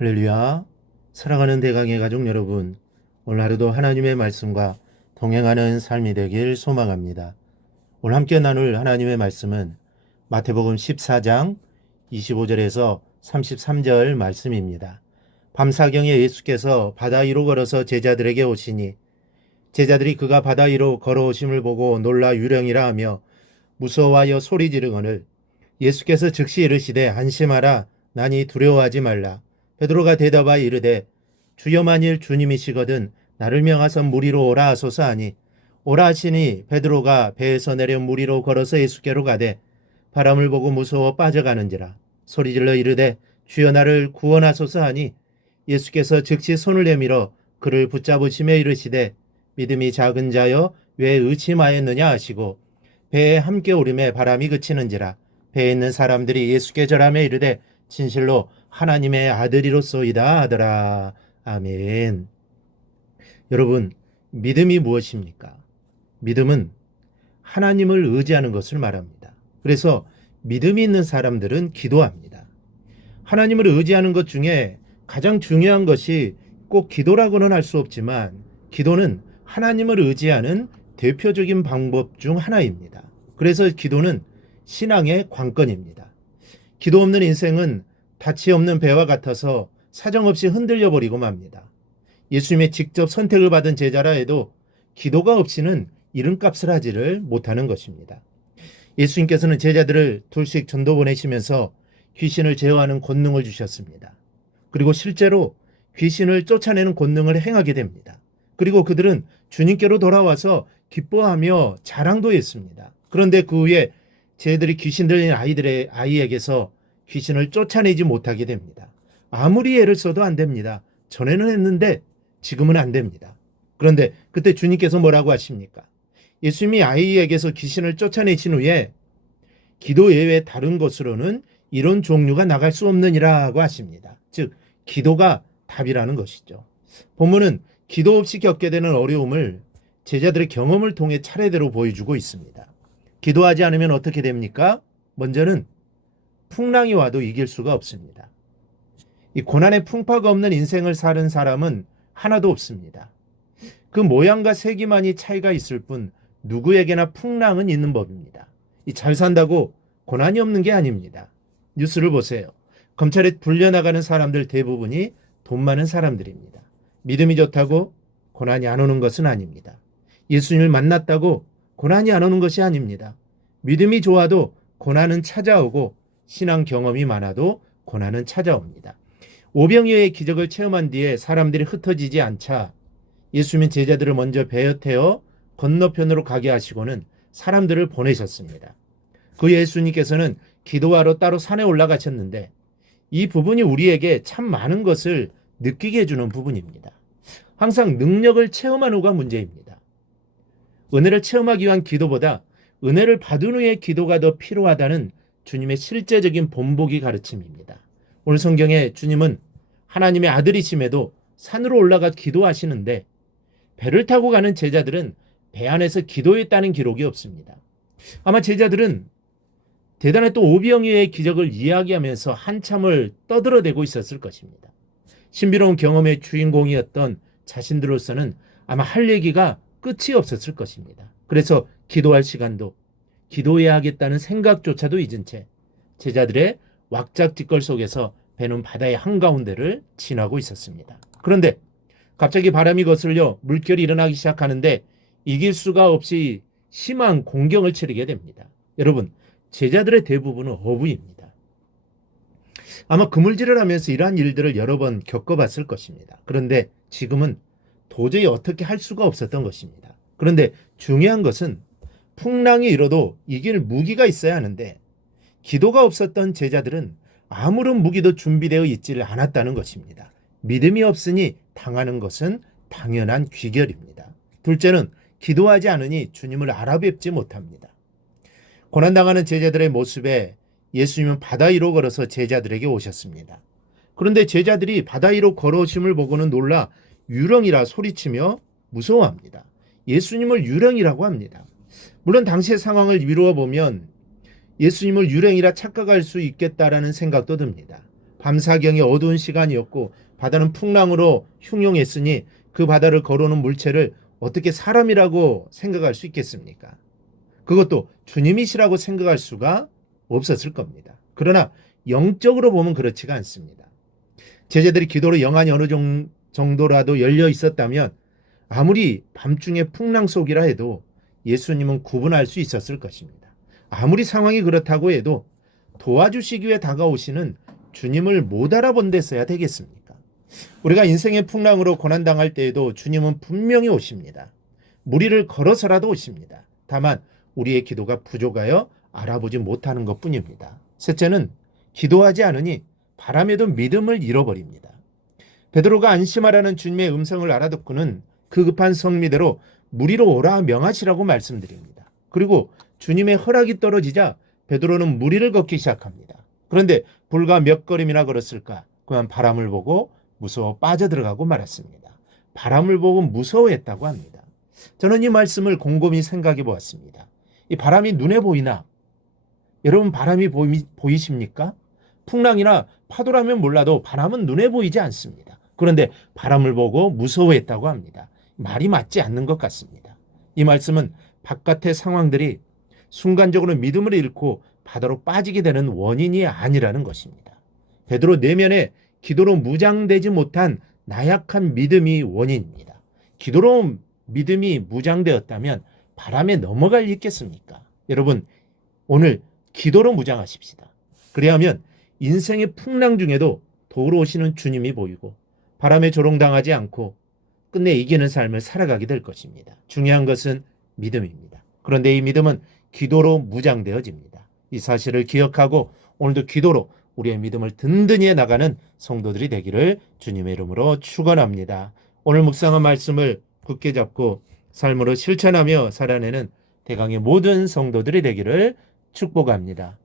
할렐루야. 사랑하는 대강의 가족 여러분, 오늘 하루도 하나님의 말씀과 동행하는 삶이 되길 소망합니다. 오늘 함께 나눌 하나님의 말씀은 마태복음 14장 25절에서 33절 말씀입니다. 밤사경에 예수께서 바다 위로 걸어서 제자들에게 오시니 제자들이 그가 바다 위로 걸어오심을 보고 놀라 유령이라 하며 무서워하여 소리 지르거늘 예수께서 즉시 이르시되 안심하라 나니 두려워하지 말라. 베드로가 대답하여 이르되 주여 만일 주님이시거든 나를 명하사 물 위로 오라 하소서 하니 오라 하시니 베드로가 배에서 내려 물 위로 걸어서 예수께로 가되 바람을 보고 무서워 빠져가는지라 소리질러 이르되 주여 나를 구원하소서 하니 예수께서 즉시 손을 내밀어 그를 붙잡으시며 이르시되 믿음이 작은 자여 왜 의심하였느냐 하시고 배에 함께 오름에 바람이 그치는지라 배에 있는 사람들이 예수께 절하며 이르되 진실로 하나님의 아들이로소이다 하더라. 아멘. 여러분, 믿음이 무엇입니까? 믿음은 하나님을 의지하는 것을 말합니다. 그래서 믿음이 있는 사람들은 기도합니다. 하나님을 의지하는 것 중에 가장 중요한 것이 꼭 기도라고는 할 수 없지만 기도는 하나님을 의지하는 대표적인 방법 중 하나입니다. 그래서 기도는 신앙의 관건입니다. 기도 없는 인생은 닻이 없는 배와 같아서 사정없이 흔들려 버리고 맙니다. 예수님의 직접 선택을 받은 제자라 해도 기도가 없이는 이름값을 하지를 못하는 것입니다. 예수님께서는 제자들을 둘씩 전도 보내시면서 귀신을 제어하는 권능을 주셨습니다. 그리고 실제로 귀신을 쫓아내는 권능을 행하게 됩니다. 그리고 그들은 주님께로 돌아와서 기뻐하며 자랑도 했습니다. 그런데 그 후에 제자들이 귀신 들린 아이에게서 귀신을 쫓아내지 못하게 됩니다. 아무리 애를 써도 안 됩니다. 전에는 했는데 지금은 안 됩니다. 그런데 그때 주님께서 뭐라고 하십니까? 예수님이 아이에게서 귀신을 쫓아내신 후에 기도 외에 다른 것으로는 이런 종류가 나갈 수 없느니라고 하십니다. 즉 기도가 답이라는 것이죠. 본문은 기도 없이 겪게 되는 어려움을 제자들의 경험을 통해 차례대로 보여주고 있습니다. 기도하지 않으면 어떻게 됩니까? 먼저는 풍랑이 와도 이길 수가 없습니다. 이 고난의 풍파가 없는 인생을 사는 사람은 하나도 없습니다. 그 모양과 세기만이 차이가 있을 뿐 누구에게나 풍랑은 있는 법입니다. 이 잘 산다고 고난이 없는 게 아닙니다. 뉴스를 보세요. 검찰에 불려나가는 사람들 대부분이 돈 많은 사람들입니다. 믿음이 좋다고 고난이 안 오는 것은 아닙니다. 예수님을 만났다고 고난이 안 오는 것이 아닙니다. 믿음이 좋아도 고난은 찾아오고 신앙 경험이 많아도 고난은 찾아옵니다. 오병이어의 기적을 체험한 뒤에 사람들이 흩어지지 않자 예수님은 제자들을 먼저 배에 태워 건너편으로 가게 하시고는 사람들을 보내셨습니다. 그 예수님께서는 기도하러 따로 산에 올라가셨는데 이 부분이 우리에게 참 많은 것을 느끼게 해주는 부분입니다. 항상 능력을 체험한 후가 문제입니다. 은혜를 체험하기 위한 기도보다 은혜를 받은 후의 기도가 더 필요하다는 주님의 실제적인 본보기 가르침입니다. 오늘 성경에 주님은 하나님의 아들이심에도 산으로 올라가 기도하시는데 배를 타고 가는 제자들은 배 안에서 기도했다는 기록이 없습니다. 아마 제자들은 대단했던 오병이어의 기적을 이야기하면서 한참을 떠들어대고 있었을 것입니다. 신비로운 경험의 주인공이었던 자신들로서는 아마 할 얘기가 끝이 없었을 것입니다. 그래서 기도할 시간도 기도해야 하겠다는 생각조차도 잊은 채 제자들의 왁작지껄 속에서 배는 바다의 한가운데를 지나고 있었습니다. 그런데 갑자기 바람이 거슬려 물결이 일어나기 시작하는데 이길 수가 없이 심한 공경을 치르게 됩니다. 여러분, 제자들의 대부분은 어부입니다. 아마 그물질을 하면서 이러한 일들을 여러 번 겪어봤을 것입니다. 그런데 지금은 도저히 어떻게 할 수가 없었던 것입니다. 그런데 중요한 것은 풍랑이 일어도 이길 무기가 있어야 하는데 기도가 없었던 제자들은 아무런 무기도 준비되어 있지를 않았다는 것입니다. 믿음이 없으니 당하는 것은 당연한 귀결입니다. 둘째는 기도하지 않으니 주님을 알아뵙지 못합니다. 고난당하는 제자들의 모습에 예수님은 바다 위로 걸어서 제자들에게 오셨습니다. 그런데 제자들이 바다 위로 걸어오심을 보고는 놀라 유령이라 소리치며 무서워합니다. 예수님을 유령이라고 합니다. 물론 당시의 상황을 미루어 보면 예수님을 유령이라 착각할 수 있겠다라는 생각도 듭니다. 밤사경이 어두운 시간이었고 바다는 풍랑으로 흉흉했으니 그 바다를 걸어오는 물체를 어떻게 사람이라고 생각할 수 있겠습니까? 그것도 주님이시라고 생각할 수가 없었을 겁니다. 그러나 영적으로 보면 그렇지가 않습니다. 제자들이 기도로 영안이 어느 정도라도 열려 있었다면 아무리 밤중에 풍랑 속이라 해도 예수님은 구분할 수 있었을 것입니다. 아무리 상황이 그렇다고 해도 도와주시기 위해 다가오시는 주님을 못 알아본 데서야 되겠습니까? 우리가 인생의 풍랑으로 고난당할 때에도 주님은 분명히 오십니다. 무리를 걸어서라도 오십니다. 다만 우리의 기도가 부족하여 알아보지 못하는 것뿐입니다. 셋째는 기도하지 않으니 바람에도 믿음을 잃어버립니다. 베드로가 안심하라는 주님의 음성을 알아듣고는 그 급한 성미대로 무리로 오라 명하시라고 말씀드립니다. 그리고 주님의 허락이 떨어지자 베드로는 무리를 걷기 시작합니다. 그런데 불과 몇 걸음이나 걸었을까 그만 바람을 보고 무서워 빠져들어가고 말았습니다. 바람을 보고 무서워했다고 합니다. 저는 이 말씀을 곰곰이 생각해 보았습니다. 이 바람이 눈에 보이나? 여러분 바람이 보이십니까? 풍랑이나 파도라면 몰라도 바람은 눈에 보이지 않습니다. 그런데 바람을 보고 무서워했다고 합니다. 말이 맞지 않는 것 같습니다. 이 말씀은 바깥의 상황들이 순간적으로 믿음을 잃고 바다로 빠지게 되는 원인이 아니라는 것입니다. 베드로 내면에 기도로 무장되지 못한 나약한 믿음이 원인입니다. 기도로 믿음이 무장되었다면 바람에 넘어갈 리 있겠습니까? 여러분 오늘 기도로 무장하십시다. 그래야하면 인생의 풍랑 중에도 도우러 오시는 주님이 보이고 바람에 조롱당하지 않고 끝내 이기는 삶을 살아가게 될 것입니다. 중요한 것은 믿음입니다. 그런데 이 믿음은 기도로 무장되어집니다. 이 사실을 기억하고 오늘도 기도로 우리의 믿음을 든든히 해나가는 성도들이 되기를 주님의 이름으로 축원합니다. 오늘 묵상한 말씀을 굳게 잡고 삶으로 실천하며 살아내는 대강의 모든 성도들이 되기를 축복합니다.